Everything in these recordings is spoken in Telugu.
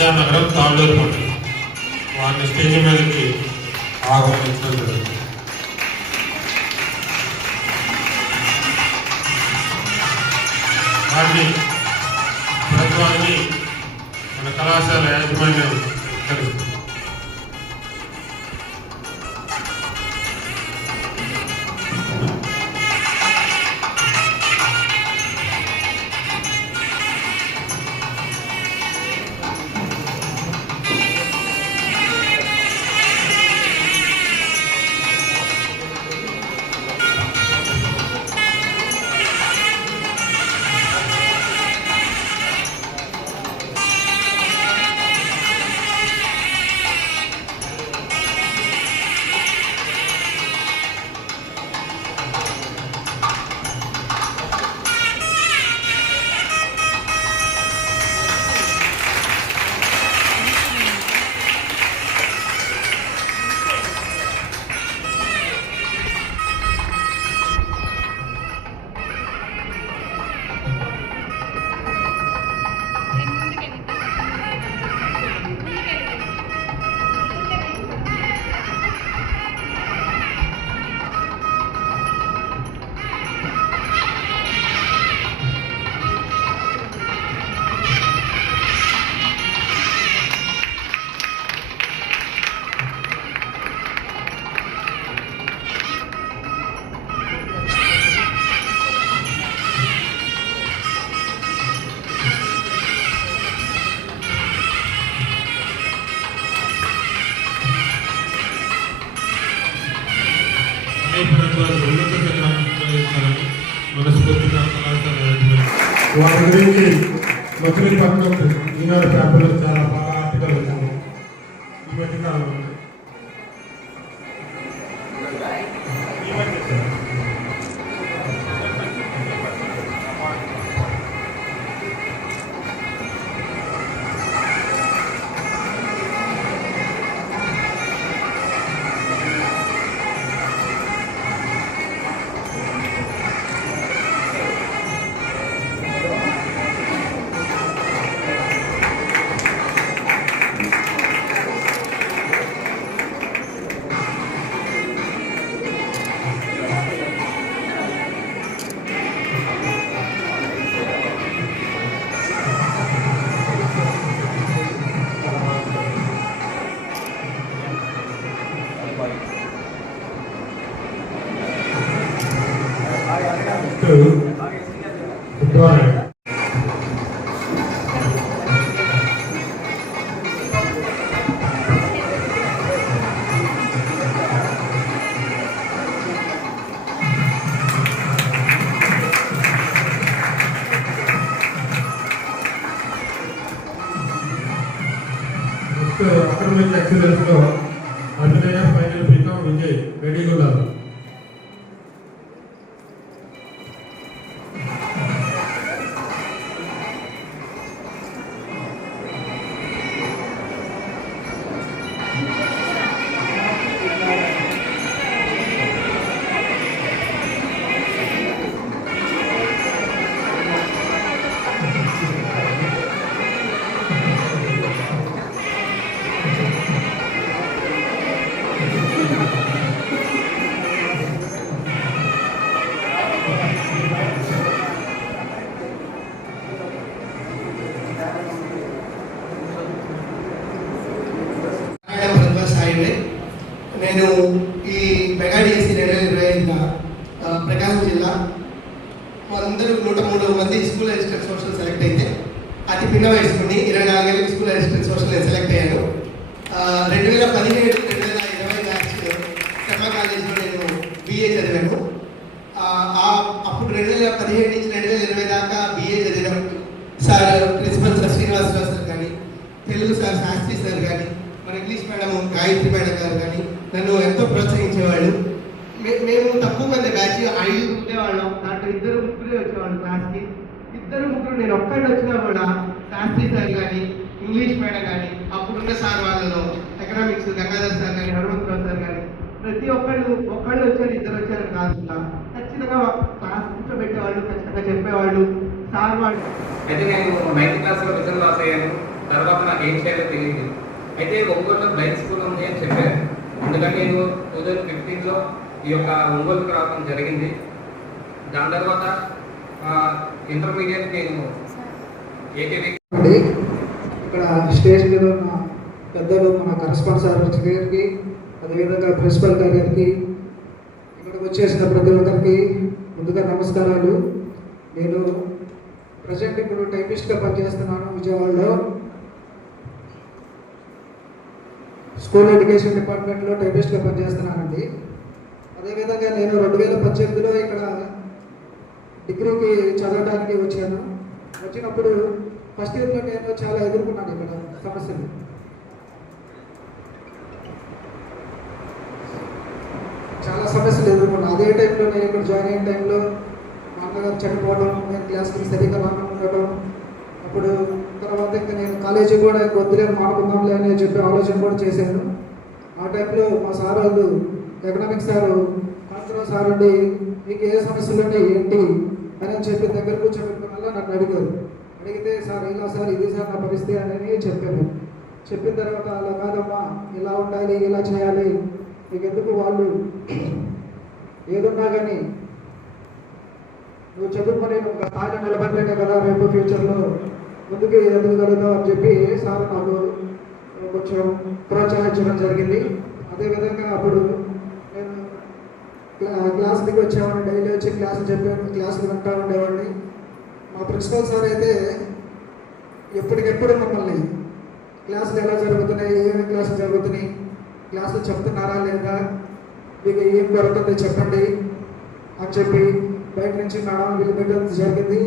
రాజానగరం తాళ్ళూరు మండలం వారిని స్టేజ్ మీదకి ఆహ్వానించడం జరుగుతుంది. వారిని ప్రభుత్వాన్ని మన కళాశాల యాజమాన్యం తెలుస్తుంది. వాటి గురించి మచిలీపట్నం ఈనాడు పేపర్లో చాలా బాగా ఆర్టికల్ వచ్చింది ఈ మధ్యకాలంలో. అక్రమిక్ ఎక్సలెన్స్ లో అభినయ ఫైనల్ పీఠం విజయ్ రెడీగున్నారు. నేను ఈ మెగాడిఎస్సి 2025 ప్రకాశం జిల్లా అందరూ 103 మంది స్కూల్ అసిస్టెంట్ సోషల్ సెలెక్ట్ అయితే అతి పిన్న వయసుకుని 24 ఏళ్ళకి స్కూల్ అసిస్టెంట్ సోషల్ నేను సెలెక్ట్ అయ్యాను. 2017-2020 బ్యాచ్ శర్మ కాలేజ్లో నేను BA చదివాను. అప్పుడు 2017 నుంచి 2020 దాకా BA చదివాను. Sir principal sir Srinivasarao sir కానీ, తెలుగు సార్ శాస్త్రి సార్ కానీ, మన ఇంగ్లీష్ మేడం గాయత్రి మేడం గారు కానీ నన్ను ఎంతో ప్రోత్సహించేవాళ్ళు. మేము తక్కువ మంది బ్యాచ్ 5 ఉండేవాళ్ళం. దాంట్లో 2-3 వచ్చేవాళ్ళు క్లాస్కి. 2-3 నేను ఒక్కళ్ళు వచ్చినా కూడా శాస్త్రి సార్ కానీ, ఇంగ్లీష్ మేడం కానీ, అప్పుడున్న సార్ వాళ్ళలో ఎకనామిక్స్ గంగాధర్ సార్ కానీ, హనుమంతరావు సార్ కానీ ప్రతి ఒక్కళ్ళు వచ్చారు, 2 వచ్చారు కాకుండా ఖచ్చితంగా క్లాస్ కూర్చోబెట్టేవాళ్ళు, ఖచ్చితంగా చెప్పేవాళ్ళు సార్ వాళ్ళు. అయితే నేను 9th క్లాస్లో రిజల్ట్ పాస్ అయ్యాను. తర్వాత నాకు ఏం చేయాలో తెలియదు. అయితే ఒంగోలులో బ్లైండ్ స్కూల్ ఉంది అని చెప్పారు. అందుకని నేను 2015లో ఈ యొక్క ఒంగోలుకి రావడం జరిగింది. దాని తర్వాత ఇంటర్మీడియట్ నేను ఏకేవి ఇక్కడ స్టేజ్ మీద ఉన్న పెద్దలు మన కరెస్పాండెంట్ గారికి, అదేవిధంగా ప్రిన్సిపల్ గారికి, ఇక్కడికి వచ్చేసిన ప్రతి ఒక్కరికి ముందుగా నమస్కారాలు. నేను ప్రజెంట్ ఇప్పుడు టైపిస్ట్గా పనిచేస్తున్నాను విజయవాడలో. స్కూల్ ఎడ్యుకేషన్ డిపార్ట్మెంట్లో టైపిస్ట్గా పనిచేస్తున్నానండి. అదేవిధంగా నేను 2018లో ఇక్కడ డిగ్రీకి చదవడానికి వచ్చాను. వచ్చినప్పుడు ఫస్ట్ ఇయర్లో నేను చాలా ఎదుర్కొన్నాను ఇక్కడ సమస్యలు. చాలా సమస్యలు ఎదుర్కొన్నాను. అదే టైంలో నేను ఇక్కడ జాయిన్ అయిన టైంలో మా అన్నగారు చనిపోవడం, నేను క్లాస్కి సరిగ్గా రాకుండా, అప్పుడు తర్వాత ఇంకా నేను కాలేజీ కూడా వద్దులే మానుకుందాంలే అని చెప్పి ఆలోచన కూడా చేశాను. ఆ టైంలో మా సార్ వాళ్ళు ఎకనామిక్స్ సారు మాత్రం సార్ అండి మీకు ఏ సమస్యలు ఉన్నాయి ఏంటి అని చెప్పి దగ్గర కూర్చోబెట్టుకున్న వల్ల నన్ను అడిగారు. అడిగితే సార్ ఇలా సార్ ఇది సార్ నా పరిస్థితి అని చెప్పాను. చెప్పిన తర్వాత అలా కాదమ్మా ఇలా ఉండాలి ఇలా చేయాలి, నీకు ఎందుకు వాళ్ళు ఏదున్నా కానీ నువ్వు చదువుకొని నువ్వు స్థాయిలో నిలబడితేనే కదా రేపు ఫ్యూచర్లో ముందుకు ఎదగలుగుతావు అని చెప్పి సార్ నాకు కొంచెం ప్రోత్సహించడం జరిగింది. అదేవిధంగా అప్పుడు నేను క్లాస్కి వచ్చేవాడిని, డైలీ వచ్చి క్లాసులు చెప్పాను, క్లాసులు వింటూ ఉండేవాడిని. మా ప్రిన్సిపల్ సార్ అయితే ఎప్పటికెప్పుడు మమ్మల్ని క్లాసులు ఎలా జరుగుతున్నాయి, ఏమేమి క్లాసులు జరుగుతున్నాయి, క్లాసులు చెప్తున్నారా లేదా, మీకు ఏం జరుగుతుందో చెప్పండి అని చెప్పి బయట నుంచి మేడం పిలిపించడం జరిగింది.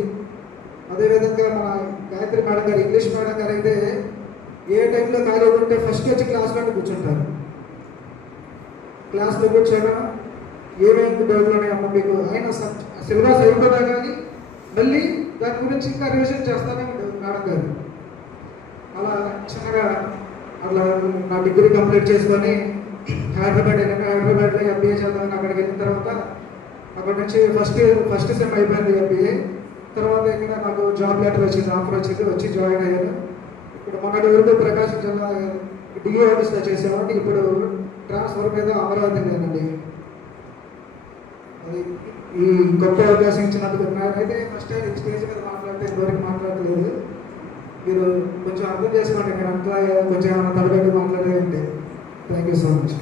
అదేవిధంగా మన గాయత్రి మేడం గారు, ఇంగ్లీష్ మేడం గారు అయితే ఏ టైంలో ఖాళీ ఉంటే ఫస్ట్ వచ్చి క్లాస్లోనే కూర్చుంటారు. క్లాస్లో కూర్చోవడం ఏమేమి డౌట్లోనే అమ్మ మీకు అయినా సిలబస్ అయిపోతా కానీ మళ్ళీ దాని గురించి ఇంకా రివిజన్ చేస్తానే మేడం గారు. అలా చిన్నగా అట్లా నా డిగ్రీ కంప్లీట్ చేసుకొని హైదరాబాద్లో ఎంబీఏ చదవని అక్కడికి వెళ్ళిన తర్వాత అక్కడి నుంచి ఫస్ట్ సెమ్ అయిపోయింది ఎంబీఏ. తర్వాత ఇక్కడ నాకు జాబ్ లెటర్ వచ్చింది, ఆఫర్ వచ్చింది, వచ్చి జాయిన్ అయ్యాను. ఇప్పుడు మొన్నటి వరకు ప్రకాశం జిల్లా డిఈ ఆఫీస్లో చేసేవాడిని, ఇప్పుడు ట్రాన్స్ఫర్ మీద అమరావతి లేనండి. అది ఈ గొప్ప అవకాశం ఇచ్చినందుకు నాకైతే ఫస్ట్ టైం స్టేజ్ మీద మాట్లాడితే ఇంతవరకు మాట్లాడలేదు. మీరు కొంచెం అర్థం చేసుకోండి, నేను అంతా కొంచెం ఏమైనా తలపెట్టి మాట్లాడే ఉంటే. Thank you so much.